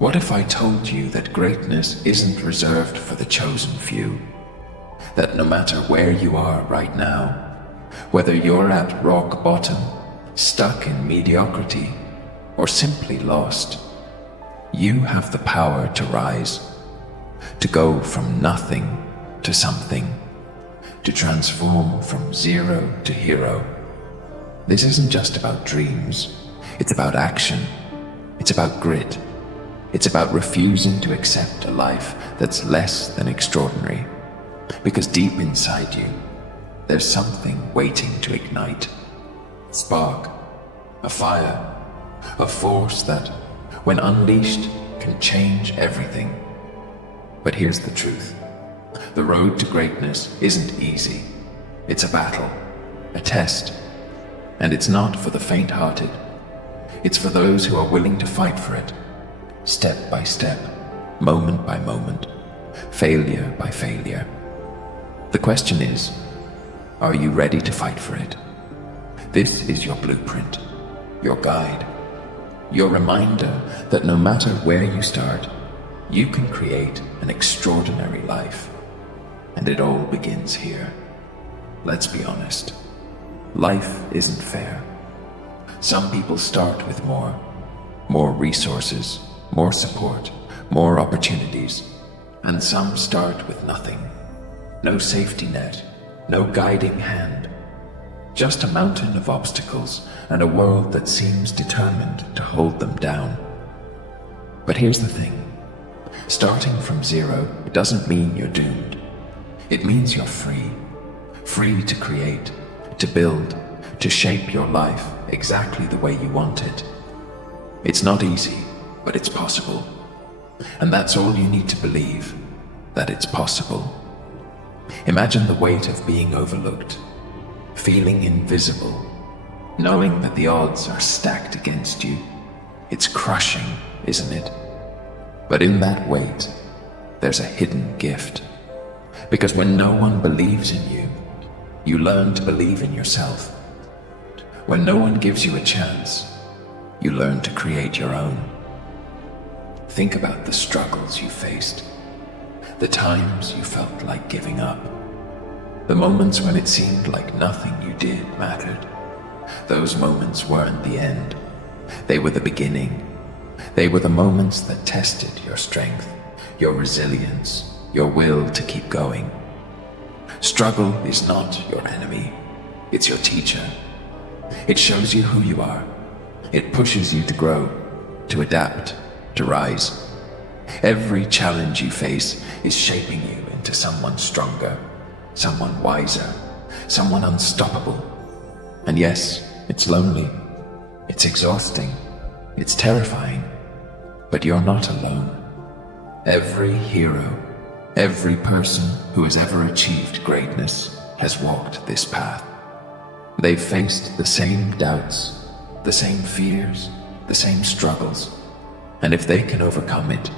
What if I told you that greatness isn't reserved for the chosen few? That no matter where you are right now, whether you're at rock bottom, stuck in mediocrity, or simply lost, you have the power to rise, to go from nothing to something, to transform from zero to hero. This isn't just about dreams, it's about action, it's about grit, it's about refusing to accept a life that's less than extraordinary. Because deep inside you, there's something waiting to ignite. A spark, a fire, a force that, when unleashed, can change everything. But here's the truth. The road to greatness isn't easy. It's a battle, a test. And it's not for the faint-hearted. It's for those who are willing to fight for it. Step by step, moment by moment, failure by failure. The question is, are you ready to fight for it? This is your blueprint, your guide, your reminder that no matter where you start, you can create an extraordinary life. And it all begins here. Let's be honest. Life isn't fair. Some people start with more resources, more support, more opportunities, and some start with nothing. No safety net, no guiding hand, just a mountain of obstacles and a world that seems determined to hold them down. But here's the thing. Starting from zero doesn't mean you're doomed. It means you're free. Free to create, to build, to shape your life exactly the way you want it. It's not easy, but it's possible. And that's all you need to believe, that it's possible. Imagine the weight of being overlooked, feeling invisible, knowing that the odds are stacked against you. It's crushing, isn't it? But in that weight, there's a hidden gift. Because when no one believes in you, you learn to believe in yourself. When no one gives you a chance, you learn to create your own. Think about the struggles you faced, the times you felt like giving up, the moments when it seemed like nothing you did mattered. Those moments weren't the end. They were the beginning. They were the moments that tested your strength, your resilience, your will to keep going. Struggle is not your enemy. It's your teacher. It shows you who you are. It pushes you to grow, to adapt, to rise. Every challenge you face is shaping you into someone stronger, someone wiser, someone unstoppable. And yes, it's lonely, it's exhausting, it's terrifying, but you're not alone. Every hero, every person who has ever achieved greatness has walked this path. They've faced the same doubts, the same fears, the same struggles. And if they can overcome it,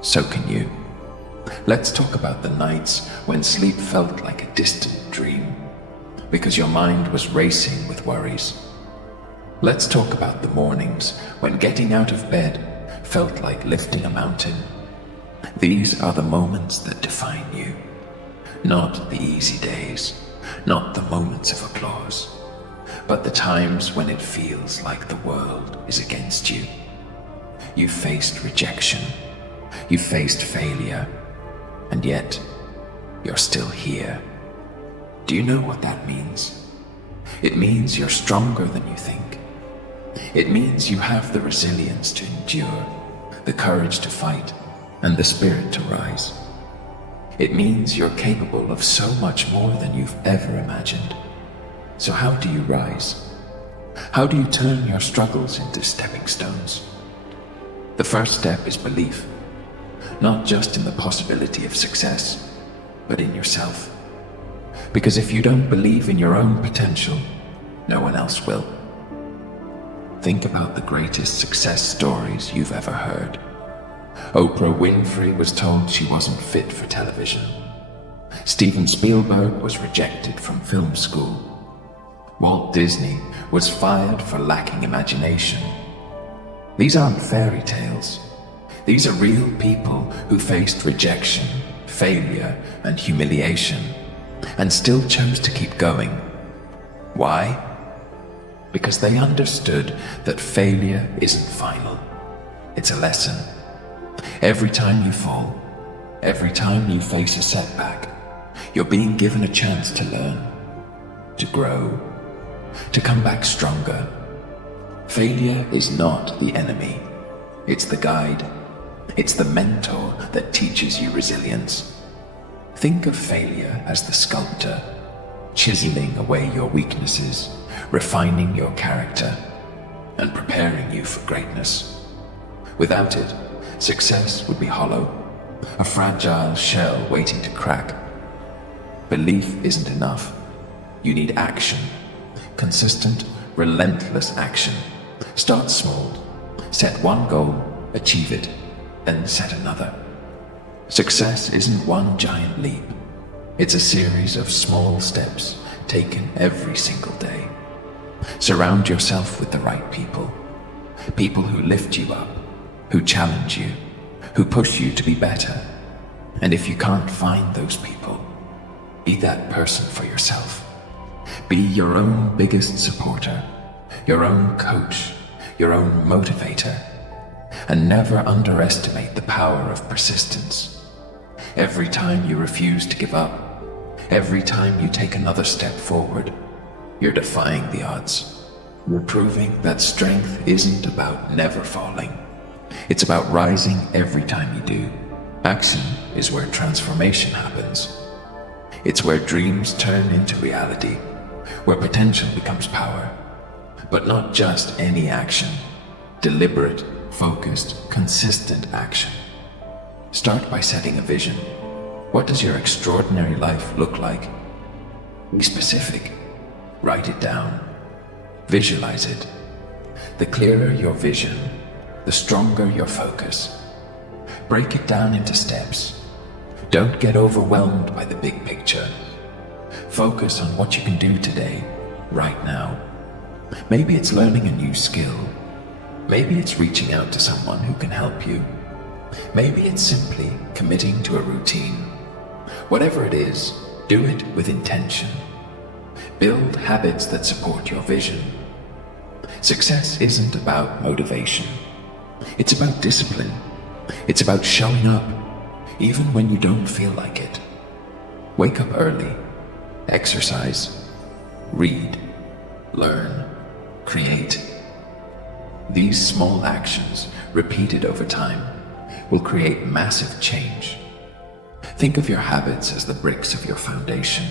so can you. Let's talk about the nights when sleep felt like a distant dream, because your mind was racing with worries. Let's talk about the mornings when getting out of bed felt like lifting a mountain. These are the moments that define you. Not the easy days, not the moments of applause, but the times when it feels like the world is against you. You faced rejection, you faced failure, and yet you're still here. Do you know what that means? It means you're stronger than you think. It means you have the resilience to endure, the courage to fight, and the spirit to rise. It means you're capable of so much more than you've ever imagined. So how do you rise? How do you turn your struggles into stepping stones? The first step is belief, not just in the possibility of success, but in yourself. Because if you don't believe in your own potential, no one else will. Think about the greatest success stories you've ever heard. Oprah Winfrey was told she wasn't fit for television. Steven Spielberg was rejected from film school. Walt Disney was fired for lacking imagination. These aren't fairy tales. These are real people who faced rejection, failure, and humiliation, and still chose to keep going. Why? Because they understood that failure isn't final. It's a lesson. Every time you fall, every time you face a setback, you're being given a chance to learn, to grow, to come back stronger. Failure is not the enemy. It's the guide. It's the mentor that teaches you resilience. Think of failure as the sculptor, chiseling away your weaknesses, refining your character, and preparing you for greatness. Without it, success would be hollow, a fragile shell waiting to crack. Belief isn't enough. You need action. Consistent, relentless action. Start small. Set one goal, achieve it, then set another. Success isn't one giant leap. It's a series of small steps taken every single day. Surround yourself with the right people. People who lift you up, who challenge you, who push you to be better. And if you can't find those people, be that person for yourself. Be your own biggest supporter, your own coach, your own motivator. And never underestimate the power of persistence. Every time you refuse to give up, every time you take another step forward, you're defying the odds. You're proving that strength isn't about never falling. It's about rising every time you do. Action is where transformation happens. It's where dreams turn into reality, where potential becomes power. But not just any action. Deliberate, focused, consistent action. Start by setting a vision. What does your extraordinary life look like? Be specific. Write it down. Visualize it. The clearer your vision, the stronger your focus. Break it down into steps. Don't get overwhelmed by the big picture. Focus on what you can do today, right now. Maybe it's learning a new skill. Maybe it's reaching out to someone who can help you. Maybe it's simply committing to a routine. Whatever it is, do it with intention. Build habits that support your vision. Success isn't about motivation. It's about discipline. It's about showing up, even when you don't feel like it. Wake up early. Exercise. Read. Learn. Create. These small actions, repeated over time, will create massive change. Think of your habits as the bricks of your foundation.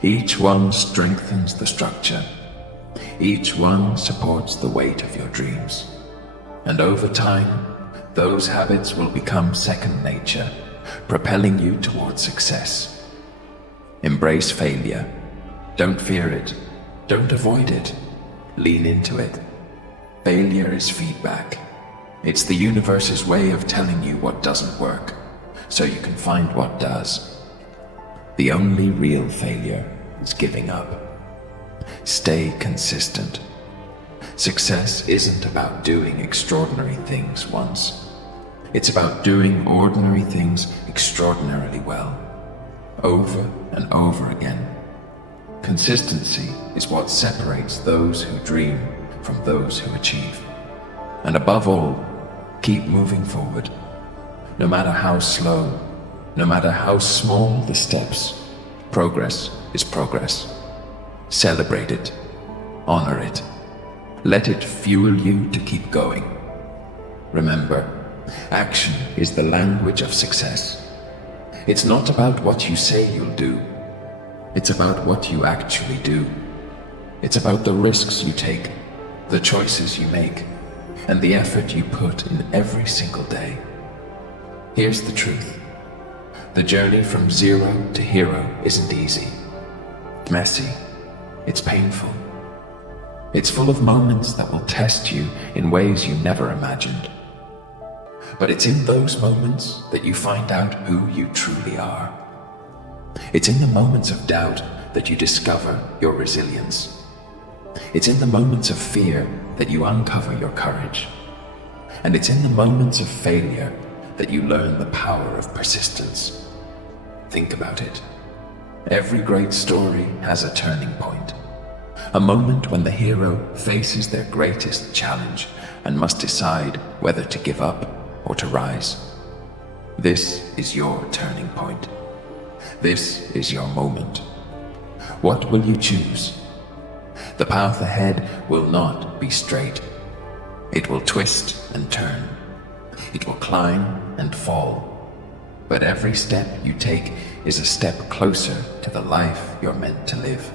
Each one strengthens the structure. Each one supports the weight of your dreams. And over time, those habits will become second nature, propelling you towards success. Embrace failure. Don't fear it. Don't avoid it. Lean into it. Failure is feedback. It's the universe's way of telling you what doesn't work, so you can find what does. The only real failure is giving up. Stay consistent. Success isn't about doing extraordinary things once. It's about doing ordinary things extraordinarily well, over and over again. Consistency is what separates those who dream from those who achieve. And above all, keep moving forward. No matter how slow, no matter how small the steps, progress is progress. Celebrate it. Honor it. Let it fuel you to keep going. Remember, action is the language of success. It's not about what you say you'll do. It's about what you actually do. It's about the risks you take, the choices you make, and the effort you put in every single day. Here's the truth. The journey from zero to hero isn't easy. It's messy. It's painful. It's full of moments that will test you in ways you never imagined. But it's in those moments that you find out who you truly are. It's in the moments of doubt that you discover your resilience. It's in the moments of fear that you uncover your courage. And it's in the moments of failure that you learn the power of persistence. Think about it. Every great story has a turning point. A moment when the hero faces their greatest challenge and must decide whether to give up or to rise. This is your turning point. This is your moment. What will you choose? The path ahead will not be straight. It will twist and turn. It will climb and fall. But every step you take is a step closer to the life you're meant to live.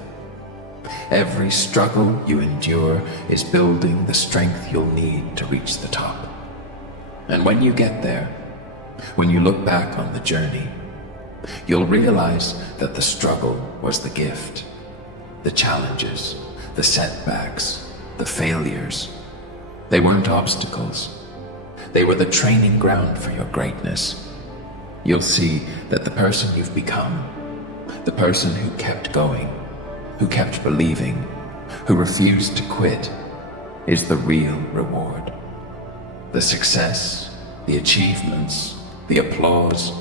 Every struggle you endure is building the strength you'll need to reach the top. And when you get there, when you look back on the journey, you'll realize that the struggle was the gift. The challenges, the setbacks, the failures, they weren't obstacles. They were the training ground for your greatness. You'll see that the person you've become, the person who kept going, who kept believing, who refused to quit, is the real reward. The success, the achievements, the applause,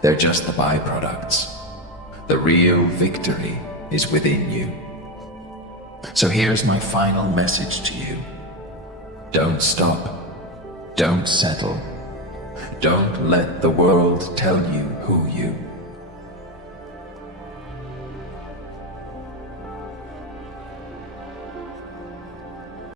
they're just the byproducts. The real victory is within you. So here's my final message to you. Don't stop. Don't settle. Don't let the world tell you who you